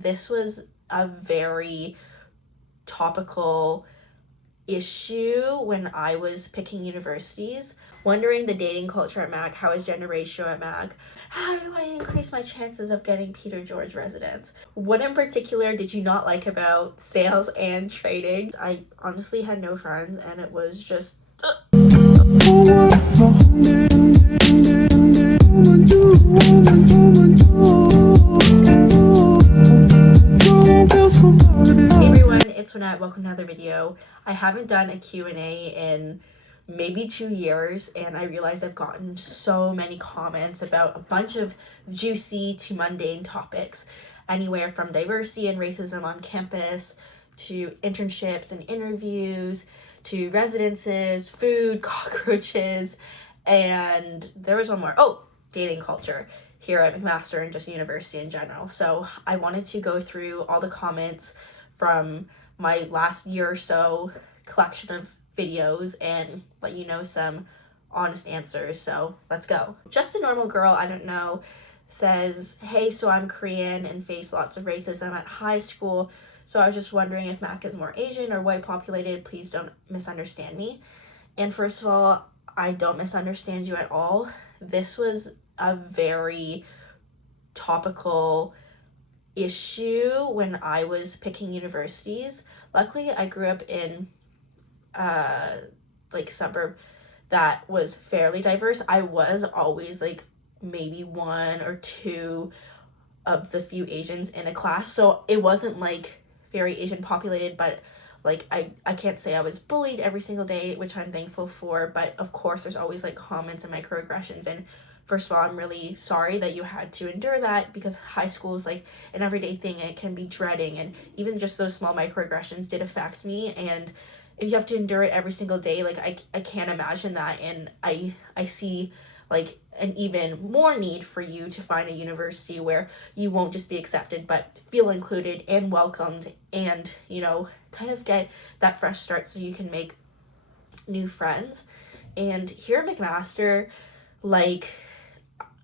This was a very topical issue when I was picking universities. Wondering the dating culture at Mac, how is gender ratio at Mac? How do I increase my chances of getting Peter George residence? What in particular did you not like about sales and trading? I honestly had no friends and it was just welcome to another video. I haven't done a Q&A in maybe 2 years, and I realized I've gotten so many comments about a bunch of juicy to mundane topics, anywhere from diversity and racism on campus to internships and interviews to residences, food, cockroaches, and there was one more. Oh, dating culture here at McMaster and just university in general. So I wanted to go through all the comments from my last year or so collection of videos and let you know some honest answers. So let's go. Just a normal girl, I don't know, says, hey, so I'm Korean and faced lots of racism at high school. So I was just wondering if Mac is more Asian or white populated. Please don't misunderstand me. And first of all, I don't misunderstand you at all. This was a very topical issue when I was picking universities. Luckily, I grew up in suburb that was fairly diverse. I was always maybe one or two of the few Asians in a class, so it wasn't very Asian populated, but I can't say I was bullied every single day, which I'm thankful for, but of course there's always comments and microaggressions. And first of all, I'm really sorry that you had to endure that, because high school is an everyday thing and it can be dreading, and even just those small microaggressions did affect me. And if you have to endure it every single day, I can't imagine that. And I see an even more need for you to find a university where you won't just be accepted but feel included and welcomed, and kind of get that fresh start so you can make new friends. And here at McMaster,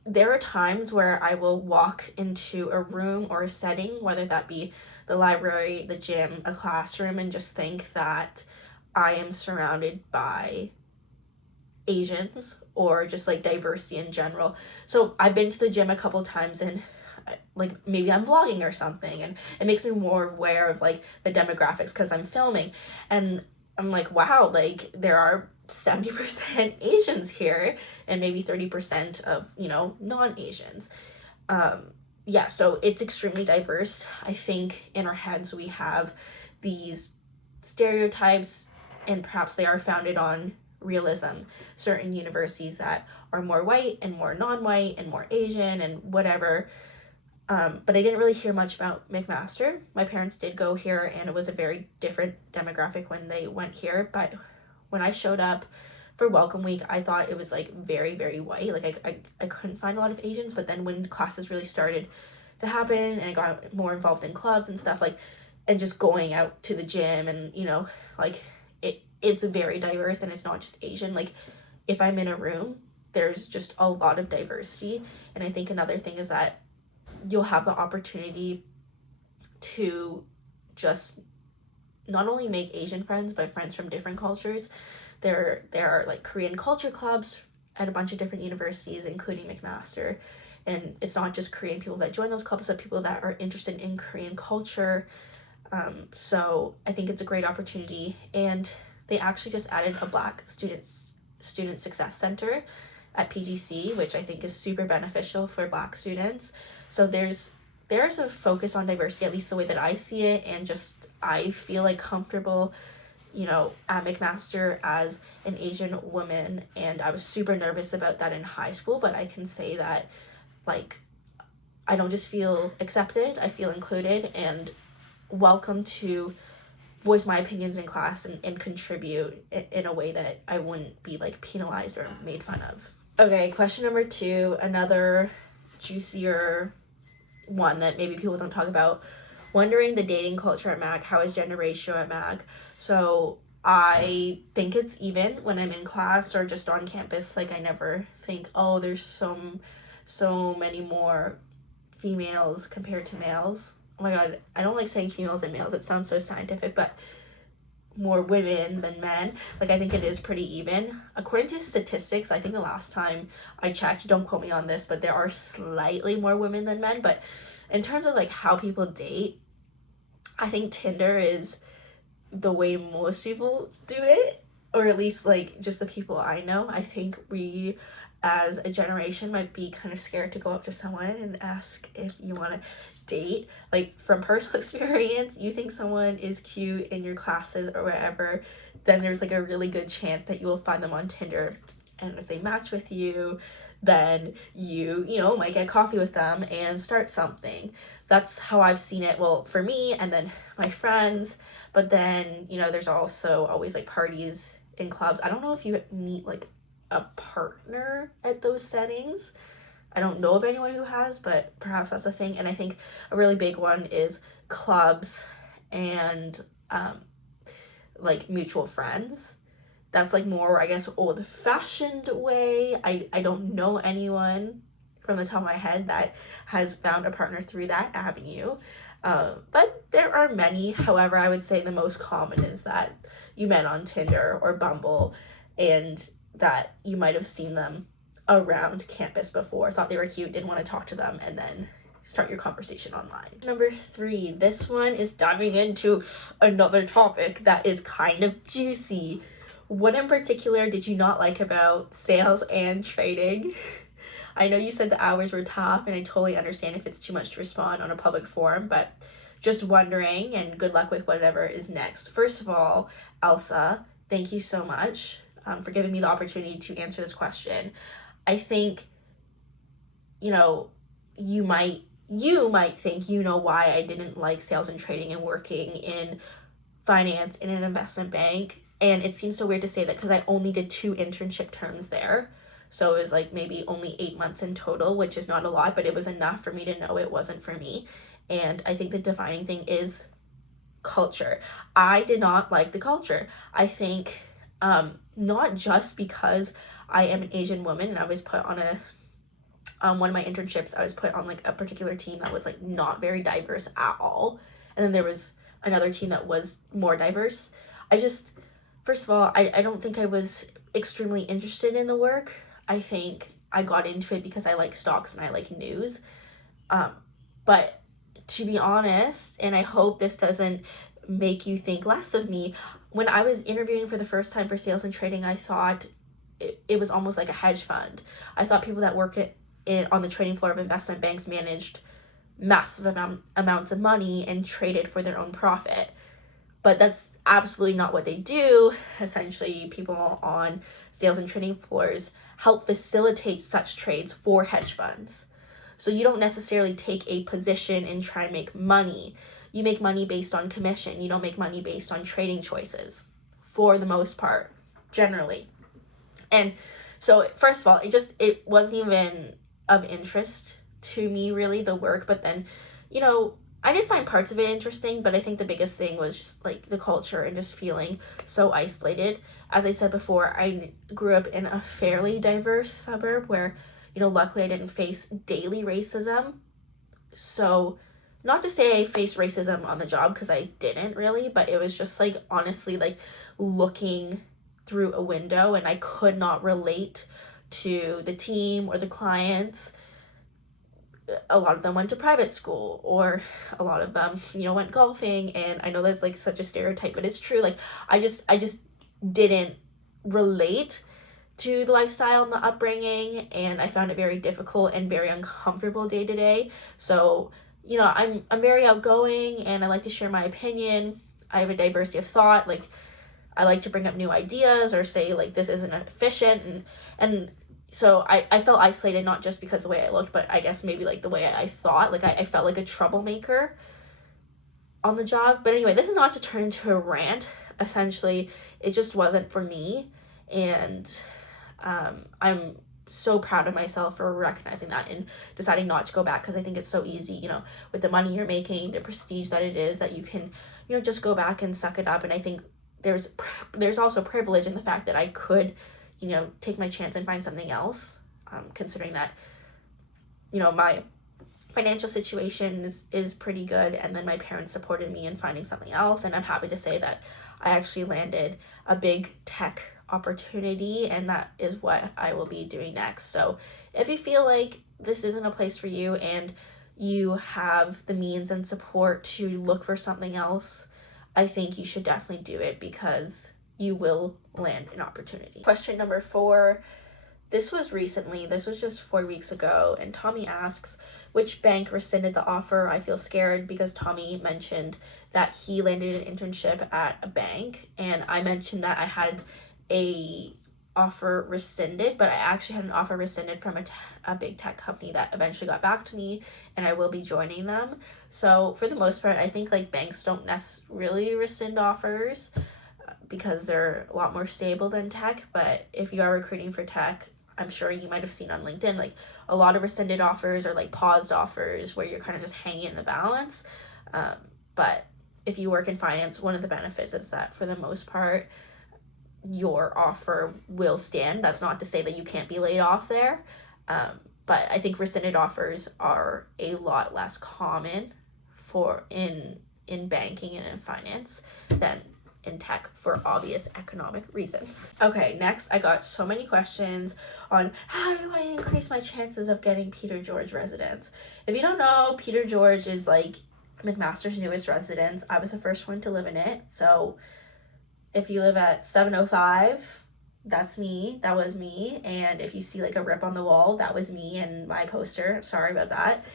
there are times where I will walk into a room or a setting, whether that be the library, the gym, a classroom, and just think that I am surrounded by Asians or just diversity in general. So I've been to the gym a couple times, and maybe I'm vlogging or something, and it makes me more aware of the demographics because I'm filming, and I'm wow, there are 70% Asians here and maybe 30% of non-Asians. Yeah, so it's extremely diverse. I think in our heads we have these stereotypes, and perhaps they are founded on realism. Certain universities that are more white and more non-white and more Asian and whatever. But I didn't really hear much about McMaster. My parents did go here, and it was a very different demographic when they went here. But when I showed up for welcome week, I thought it was very, very white. I couldn't find a lot of Asians. But then when classes really started to happen and I got more involved in clubs and stuff, and just going out to the gym, and it's very diverse, and it's not just Asian. If I'm in a room, there's just a lot of diversity. And I think another thing is that you'll have the opportunity to just not only make Asian friends, but friends from different cultures. There are Korean culture clubs at a bunch of different universities, including McMaster. And it's not just Korean people that join those clubs, but people that are interested in Korean culture. So I think it's a great opportunity. And they actually just added a Black student success center at PGC, which I think is super beneficial for Black students. So there's a focus on diversity, at least the way that I see it, and just I feel comfortable, at McMaster as an Asian woman. And I was super nervous about that in high school, but I can say that I don't just feel accepted, I feel included and welcome to voice my opinions in class and contribute in a way that I wouldn't be penalized or made fun of. Okay, question number 2, another juicier one that maybe people don't talk about. Wondering the dating culture at Mac, how is gender ratio at Mac? So I think it's even when I'm in class or just on campus. I never think, oh, there's so many more females compared to males. oh my god, I don't like saying females and males, it sounds so scientific, but more women than men. Like, I think it is pretty even. According to statistics, I think the last time I checked, don't quote me on this, but there are slightly more women than men. But in terms of like how people date, I think Tinder is the way most people do it, or at least like just the people I know. I think we as a generation might be kind of scared to go up to someone and ask if you want to date. Like, from personal experience, you think someone is cute in your classes or wherever, then there's like a really good chance that you will find them on Tinder, and if they match with you, then you know, might get coffee with them and start something. That's how I've seen it, well, for me and then my friends. But then, you know, there's also always like parties in clubs. I don't know if you meet like a partner at those settings. I don't know of anyone who has, but perhaps that's a thing. And I think a really big one is clubs and like mutual friends. That's like more, I guess, old-fashioned way. I don't know anyone from the top of my head that has found a partner through that avenue. But there are many. However, I would say the most common is that you met on Tinder or Bumble, and that you might have seen them around campus before, thought they were cute, didn't want to talk to them, and then start your conversation online. Number 3, this one is diving into another topic that is kind of juicy. What in particular did you not like about sales and trading? I know you said the hours were tough, and I totally understand if it's too much to respond on a public forum, but just wondering, and good luck with whatever is next. First of all, Elsa, thank you so much for giving me the opportunity to answer this question. I think, you know, you might think you know why I didn't like sales and trading and working in finance in an investment bank. And it seems so weird to say that because I only did 2 internship terms there. So it was like maybe only 8 months in total, which is not a lot, but it was enough for me to know it wasn't for me. And I think the defining thing is culture. I did not like the culture. I think not just because I am an Asian woman and I was put on one of my internships, I was put on like a particular team that was like not very diverse at all. And then there was another team that was more diverse. First of all, I don't think I was extremely interested in the work. I think I got into it because I like stocks and I like news. But to be honest, and I hope this doesn't make you think less of me, when I was interviewing for the first time for sales and trading, I thought it was almost like a hedge fund. I thought people that work on the trading floor of investment banks managed massive amounts of money and traded for their own profit. But that's absolutely not what they do. Essentially, people on sales and trading floors help facilitate such trades for hedge funds. So you don't necessarily take a position and try to make money. You make money based on commission. You don't make money based on trading choices, for the most part, generally. And so, first of all, it wasn't even of interest to me, really, the work. But then, you know, I did find parts of it interesting, but I think the biggest thing was just like the culture and just feeling so isolated. As I said before, I grew up in a fairly diverse suburb where, you know, luckily I didn't face daily racism. So, not to say I faced racism on the job, because I didn't really, but it was just like, honestly, like looking through a window and I could not relate to the team or the clients. A lot of them went to private school, or a lot of them, you know, went golfing. And I know that's like such a stereotype, but it's true. Like, I just didn't relate to the lifestyle and the upbringing, and I found it very difficult and very uncomfortable day to day. So, you know, I'm very outgoing and I like to share my opinion. I have a diversity of thought. Like, I like to bring up new ideas or say like this isn't efficient, and so I felt isolated, not just because of the way I looked, but I guess maybe like the way I thought. Like, I felt like a troublemaker on the job. But anyway, this is not to turn into a rant. Essentially, it just wasn't for me. And I'm so proud of myself for recognizing that and deciding not to go back, because I think it's so easy, you know, with the money you're making, the prestige that it is, that you can, you know, just go back and suck it up. And I think there's also privilege in the fact that I could, you know, take my chance and find something else, considering that, you know, my financial situation is pretty good, and then my parents supported me in finding something else, and I'm happy to say that I actually landed a big tech opportunity, and that is what I will be doing next. So if you feel like this isn't a place for you and you have the means and support to look for something else, I think you should definitely do it, because you will land an opportunity. Question number 4. This was recently, this was just 4 weeks ago, and Tommy asks, which bank rescinded the offer? I feel scared, because Tommy mentioned that he landed an internship at a bank, and I mentioned that I had a offer rescinded, but I actually had an offer rescinded from a big tech company that eventually got back to me, and I will be joining them. So for the most part, I think like banks don't necessarily rescind offers because they're a lot more stable than tech. But if you are recruiting for tech, I'm sure you might have seen on LinkedIn, like a lot of rescinded offers or like paused offers where you're kind of just hanging in the balance. But if you work in finance, one of the benefits is that for the most part, your offer will stand. That's not to say that you can't be laid off there. But I think rescinded offers are a lot less common for in banking and in finance than in tech, for obvious economic reasons. Okay, next I got so many questions on how do I increase my chances of getting Peter George residence. If you don't know, Peter George is like McMaster's newest residence. I was the first one to live in it. So if you live at 705, that's me. That was me. And if you see like a rip on the wall, that was me and my poster. Sorry about that.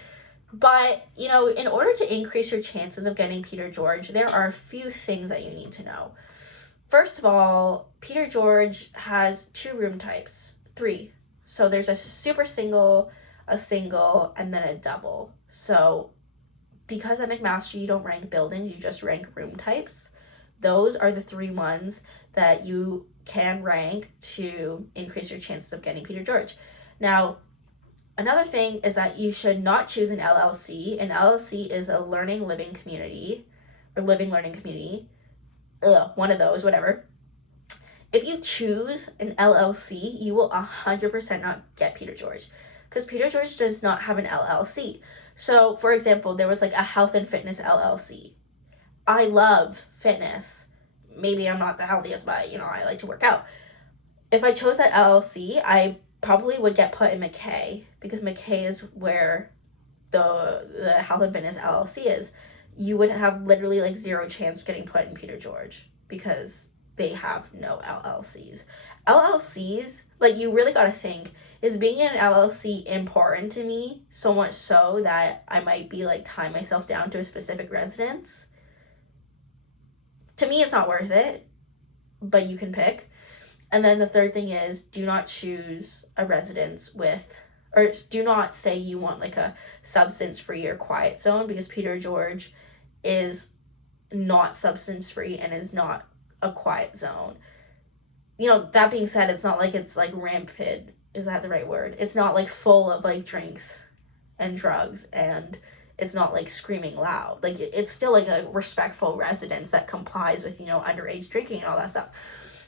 But, you know, in order to increase your chances of getting Peter George, there are a few things that you need to know. First of all, Peter George has 2 room types, 3. So there's a super single, a single, and then a double. So because at McMaster you don't rank buildings, you just rank room types. Those are the 3 ones that you can rank to increase your chances of getting Peter George. Now, another thing is that you should not choose an LLC. An LLC is a learning living community, or living learning community. One of those, whatever. If you choose an LLC, you will 100% not get Peter George, because Peter George does not have an LLC. So, for example, there was like a health and fitness LLC. I love fitness. Maybe I'm not the healthiest, but, you know, I like to work out. If I chose that LLC, I probably would get put in McKay, because McKay is where the health and fitness LLC is. You would have literally like 0 chance of getting put in Peter George because they have no LLCs. LLCs, like, you really got to think, is being in an LLC important to me, so much so that I might be like tying myself down to a specific residence? To me, it's not worth it, but you can pick. And then the third thing is, do not choose a residence with, or do not say you want like a substance-free or quiet zone, because Peter George is not substance-free and is not a quiet zone. You know, that being said, it's not like it's like rampant. Is that the right word? It's not like full of like drinks and drugs, and it's not like screaming loud. Like, it's still like a respectful residence that complies with, you know, underage drinking and all that stuff.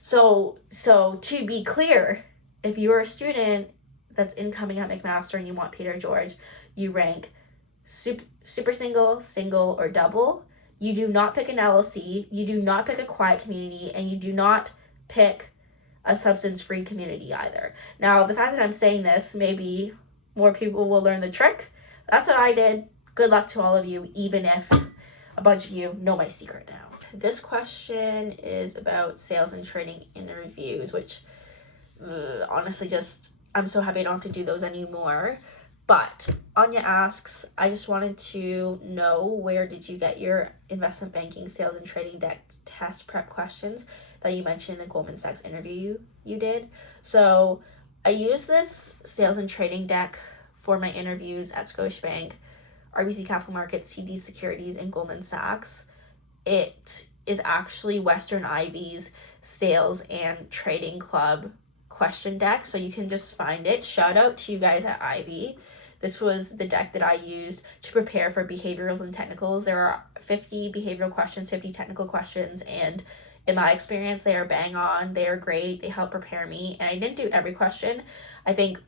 So to be clear, if you're a student that's incoming at McMaster and you want Peter George, you rank super single, single, or double. You do not pick an LLC, you do not pick a quiet community, and you do not pick a substance-free community either. Now, the fact that I'm saying this, maybe more people will learn the trick. That's what I did. Good luck to all of you, even if a bunch of you know my secret now. This question is about sales and trading interviews, which honestly, just, I'm so happy I don't have to do those anymore. But Anya asks, I just wanted to know, where did you get your investment banking sales and trading deck test prep questions that you mentioned in the Goldman Sachs interview you did? So I use this sales and trading deck for my interviews at Scotiabank, RBC Capital Markets, TD Securities, and Goldman Sachs. It is actually Western Ivy's sales and trading club question deck, so you can just find it. Shout out to you guys at Ivy. This was the deck that I used to prepare for behaviorals and technicals. There are 50 behavioral questions, 50 technical questions, and in my experience, they are bang on. They are great. They help prepare me, and I didn't do every question. I think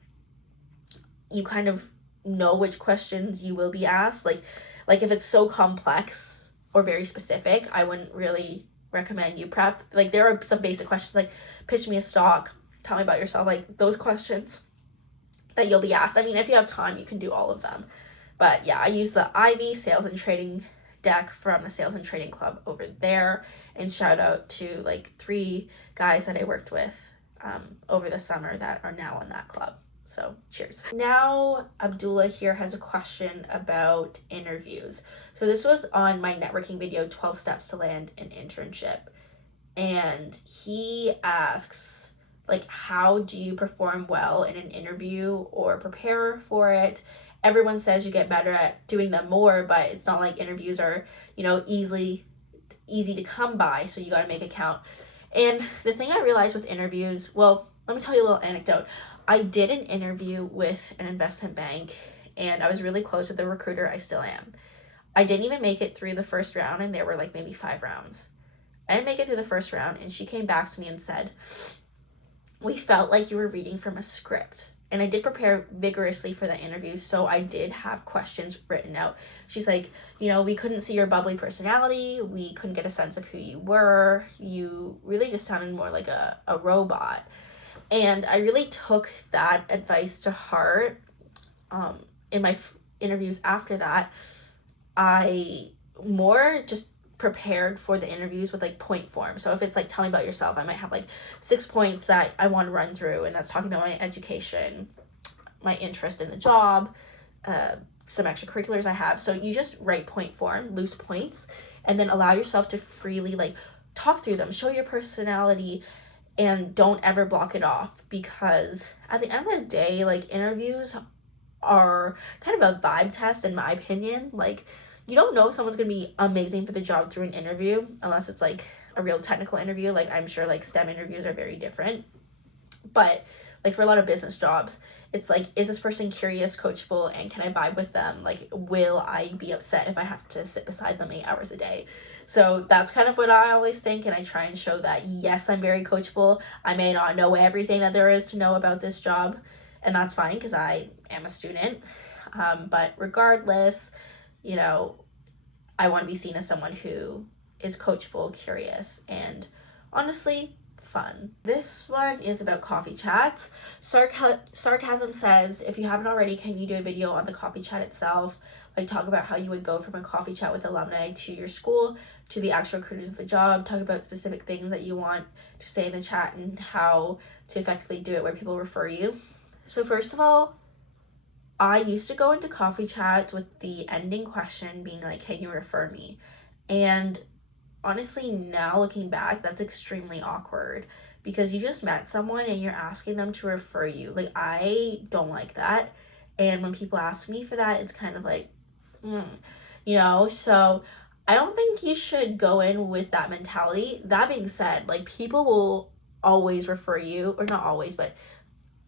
you kind of know which questions you will be asked. Like if it's so complex or very specific, I wouldn't really recommend you prep. Like there are some basic questions like pitch me a stock, tell me about yourself, like those questions that you'll be asked. I mean, if you have time, you can do all of them. But yeah, I use the Ivy Sales and Trading deck from the Sales and Trading Club over there. And shout out to like 3 guys that I worked with over the summer that are now in that club. So cheers. Now Abdullah here has a question about interviews. So this was on my networking video, 12 Steps to Land an Internship. And he asks, like, how do you perform well in an interview or prepare for it? Everyone says you get better at doing them more, but it's not like interviews are, easy to come by, so you got to make it count. And the thing I realized with interviews, well, let me tell you a little anecdote. I did an interview with an investment bank, and I was really close with the recruiter. I still am. I didn't even make it through the first round, and there were like maybe 5 rounds. I didn't make it through the first round, and she came back to me and said, we felt like you were reading from a script. And I did prepare vigorously for the interview, so I did have questions written out. She's like, we couldn't see your bubbly personality. We couldn't get a sense of who you were. You really just sounded more like a robot. And I really took that advice to heart. In my interviews after that, I more just prepared for the interviews with like point form. So if it's like tell me about yourself, I might have like 6 points that I want to run through, and that's talking about my education, my interest in the job, some extracurriculars I have. So you just write point form, loose points, and then allow yourself to freely like talk through them, show your personality, and don't ever block it off, because at the end of the day, like interviews are kind of a vibe test in my opinion. Like you don't know if someone's going to be amazing for the job through an interview unless it's like a real technical interview. Like I'm sure like STEM interviews are very different. But like for a lot of business jobs, it's like, is this person curious, coachable, and can I vibe with them? Like, will I be upset if I have to sit beside them 8 hours a day? So that's kind of what I always think, and I try and show that, yes, I'm very coachable. I may not know everything that there is to know about this job, and that's fine because I am a student. But regardless, I want to be seen as someone who is coachable, curious, and honestly fun. This one is about coffee chats. Sarcasm says, if you haven't already, can you do a video on the coffee chat itself? Like talk about how you would go from a coffee chat with alumni to your school, to the actual recruiters of the job. Talk about specific things that you want to say in the chat and how to effectively do it where people refer you. So first of all, I used to go into coffee chats with the ending question being like, can you refer me? And honestly, now looking back, that's extremely awkward because you just met someone and you're asking them to refer you. Like, I don't like that. And when people ask me for that, it's kind of like, so I don't think you should go in with that mentality. That being said, like, people will always refer you, or not always, but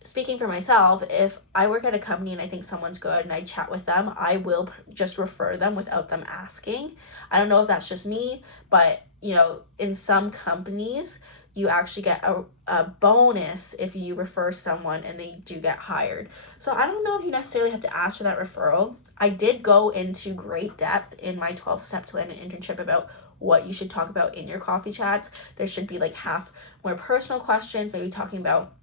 speaking for myself, if I work at a company and I think someone's good and I chat with them, I will just refer them without them asking. I don't know if that's just me, but in some companies, you actually get a bonus if you refer someone and they do get hired. So I don't know if you necessarily have to ask for that referral. I did go into great depth in my 12 Step to Land an Internship about what you should talk about in your coffee chats. There should be like half more personal questions, maybe talking about,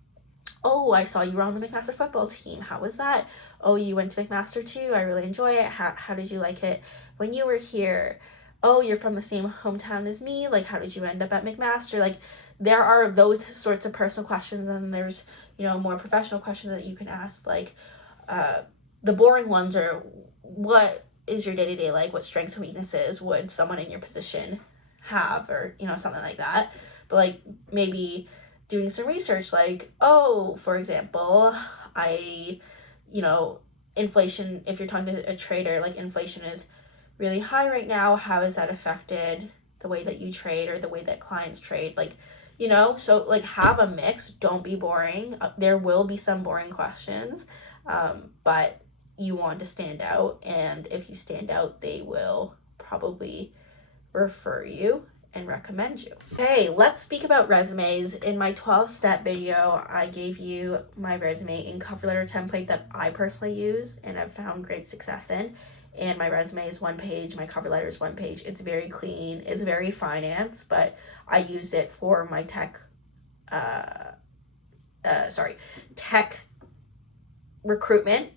oh, I saw you were on the McMaster football team. How was that? Oh, you went to McMaster too. I really enjoy it. How did you like it when you were here? Oh, you're from the same hometown as me. Like, how did you end up at McMaster? Like, there are those sorts of personal questions, and then there's, more professional questions that you can ask. Like, the boring ones are, what is your day-to-day like? What strengths and weaknesses would someone in your position have? Or, something like that. But, like, maybe doing some research, like, oh, for example, inflation, if you're talking to a trader, like inflation is really high right now. How has that affected the way that you trade or the way that clients trade? Like, so like have a mix. Don't be boring. There will be some boring questions, but you want to stand out. And if you stand out, they will probably refer you. and recommend you. Okay, let's speak about resumes. In my 12-step video, I gave you my resume and cover letter template that I personally use and have found great success in. And my resume is 1 page, my cover letter is 1 page. It's very clean, it's very finance, but I use it for my tech recruitment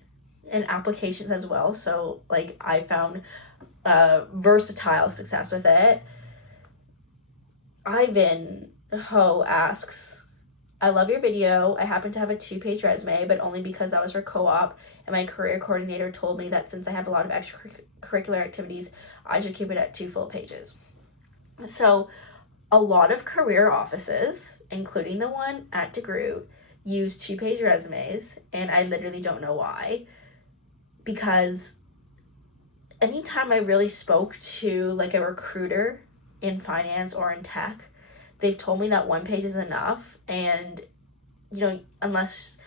and applications as well. So like I found versatile success with it. Ivan Ho asks, I love your video. I happen to have a 2-page resume, but only because that was for co-op, and my career coordinator told me that since I have a lot of extracurricular activities, I should keep it at 2 full pages. So a lot of career offices, including the one at DeGroote, use 2-page resumes, and I literally don't know why. Because anytime I really spoke to like a recruiter in finance or in tech, they've told me that 1 page is enough. And you know, unless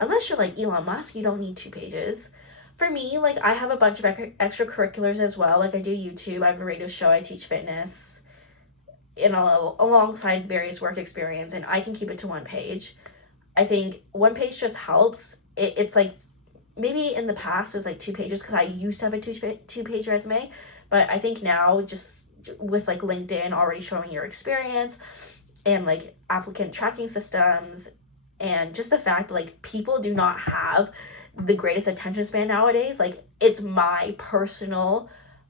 you're like Elon Musk, you don't need 2 pages. For me, like I have a bunch of extracurriculars as well. Like I do YouTube, I have a radio show, I teach fitness, you know, alongside various work experience, and I can keep it to 1 page. I think 1 page just helps. It's like, maybe in the past it was like 2 pages because I used to have a 2-page resume, but I think now just with like LinkedIn already showing your experience and like applicant tracking systems and just the fact that like people do not have the greatest attention span nowadays, like it's my personal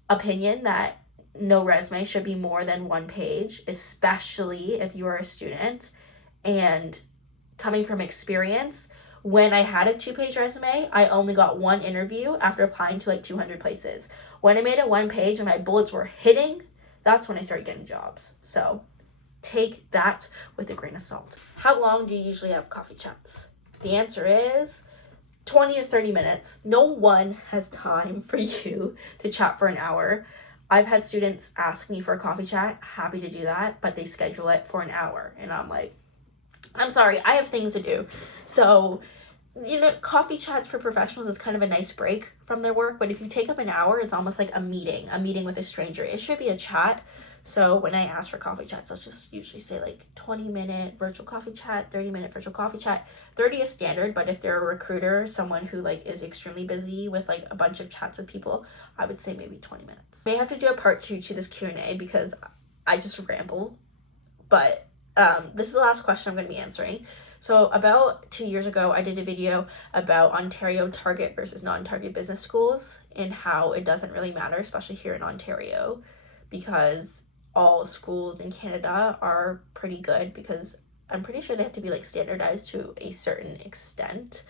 opinion that no resume should be more than 1 page, especially if you are a student. And coming from experience, when I had a 2-page resume, I only got 1 interview after applying to like 200 places. When I made it 1 page and my bullets were hitting, that's when I started getting jobs. So take that with a grain of salt. How long do you usually have coffee chats? The answer is 20 to 30 minutes. No one has time for you to chat for an hour. I've had students ask me for a coffee chat, happy to do that, but they schedule it for an hour. And I'm like, I'm sorry, I have things to do. So, you know, coffee chats for professionals is kind of a nice break from their work, but if you take up an hour, it's almost like a meeting with a stranger. It should be a chat. So when I ask for coffee chats, I'll just usually say like 20-minute virtual coffee chat, 30-minute virtual coffee chat. 30 is standard, but if they're a recruiter, someone who like is extremely busy with like a bunch of chats with people, I would say maybe 20 minutes. I may have to do a part 2 to this Q&A because I just ramble, but this is the last question I'm going to be answering. So about 2 years ago, I did a video about Ontario target versus non-target business schools and how it doesn't really matter, especially here in Ontario, because all schools in Canada are pretty good, because I'm pretty sure they have to be like standardized to a certain extent.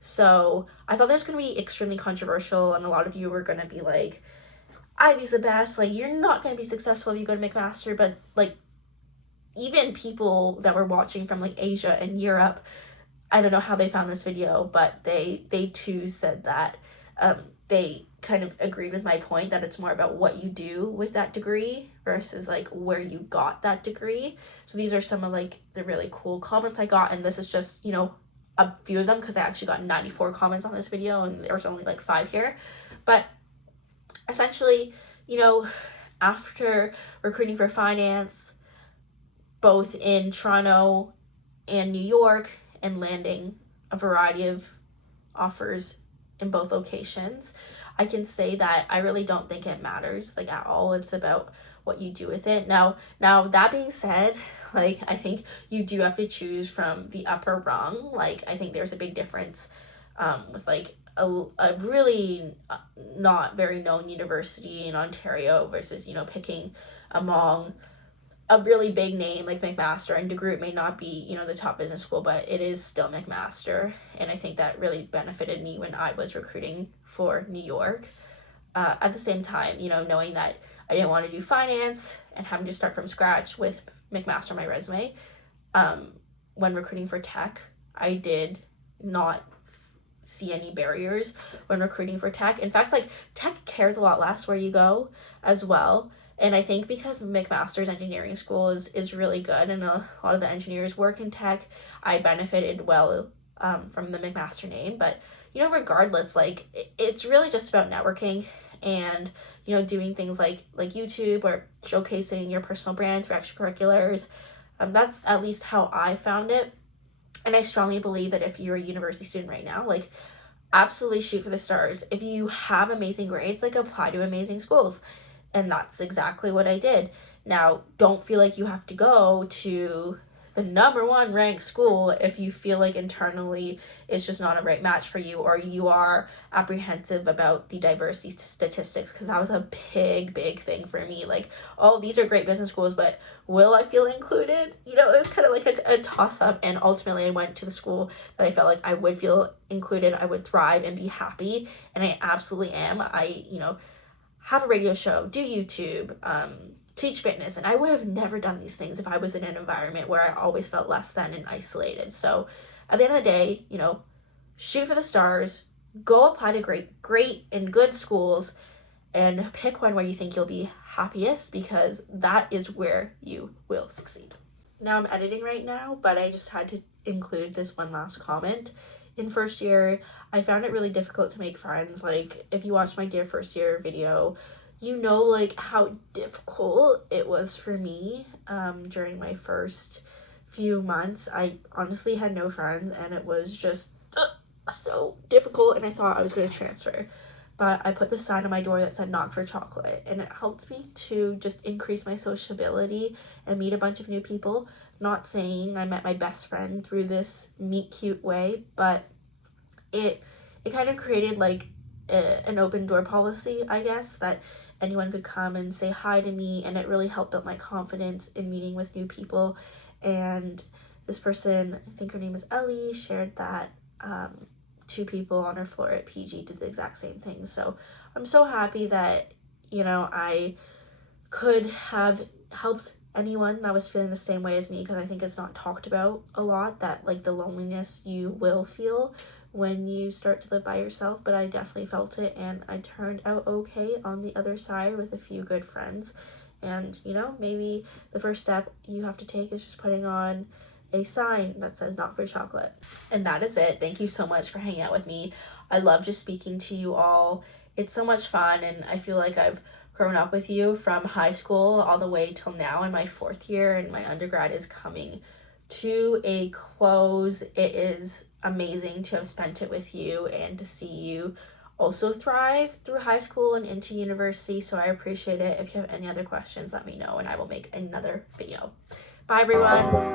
So I thought that was going to be extremely controversial, and a lot of you were going to be like, Ivy's the best, like you're not going to be successful if you go to McMaster. But like even people that were watching from like Asia and Europe, I don't know how they found this video, but they too said that they kind of agreed with my point that it's more about what you do with that degree versus like where you got that degree. So these are some of like the really cool comments I got, and this is just, you know, a few of them because I actually got 94 comments on this video and there was only like 5 here. But essentially, you know, after recruiting for finance both in Toronto and New York and landing a variety of offers in both locations, I can say that I really don't think it matters like at all. It's about what you do with it. Now that being said, like I think you do have to choose from the upper rung. Like I think there's a big difference with like a really not very known university in Ontario versus, you know, picking among a really big name like McMaster. And DeGroote may not be, you know, the top business school, but it is still McMaster. And I think that really benefited me when I was recruiting for New York. At the same time, you know, knowing that I didn't want to do finance and having to start from scratch with McMaster on my resume, when recruiting for tech, I did not see any barriers when recruiting for tech. In fact, like tech cares a lot less where you go as well. And I think because McMaster's engineering school is really good and a lot of the engineers work in tech, I benefited well from the McMaster name. But, you know, regardless, like it's really just about networking and, doing things like YouTube or showcasing your personal brand through extracurriculars. That's at least how I found it. And I strongly believe that if you're a university student right now, like, absolutely shoot for the stars. If you have amazing grades, like, apply to amazing schools. And that's exactly what I did. Now, don't feel like you have to go to the number one ranked school if you feel like internally it's just not a right match for you, or you are apprehensive about the diversity statistics, because that was a big thing for me. Like, oh, these are great business schools, but will I feel included? It was kind of like a toss-up, and ultimately I went to the school that I felt like I would feel included, I would thrive and be happy, and I absolutely am. I have a radio show, do YouTube, teach fitness, and I would have never done these things if I was in an environment where I always felt less than and isolated. So at the end of the day, shoot for the stars, go apply to great and good schools, and pick one where you think you'll be happiest, because that is where you will succeed. Now I'm editing right now, but I just had to include this one last comment. In first year, I found it really difficult to make friends. Like, if you watch my Dear First Year video, like, how difficult it was for me during my first few months. I honestly had no friends, and it was just so difficult, and I thought I was going to transfer. But I put the sign on my door that said knock for chocolate, and it helped me to just increase my sociability and meet a bunch of new people. Not saying I met my best friend through this meet cute way, but it kind of created like an open door policy, I guess, that anyone could come and say hi to me, and it really helped build my confidence in meeting with new people. And this person, I think her name is Ellie, shared that 2 people on her floor at PG did the exact same thing. So I'm so happy that I could have helped anyone that was feeling the same way as me, because I think it's not talked about a lot, that like the loneliness you will feel when you start to live by yourself. But I definitely felt it, and I turned out okay on the other side with a few good friends. And maybe the first step you have to take is just putting on a sign that says not for chocolate. And that is it. Thank you so much for hanging out with me. I love just speaking to you all. It's so much fun, and I feel like I've grown up with you from high school all the way till now in my 4th year, and my undergrad is coming to a close. It is amazing to have spent it with you and to see you also thrive through high school and into university. So I appreciate it. If you have any other questions, let me know, and I will make another video. Bye, everyone.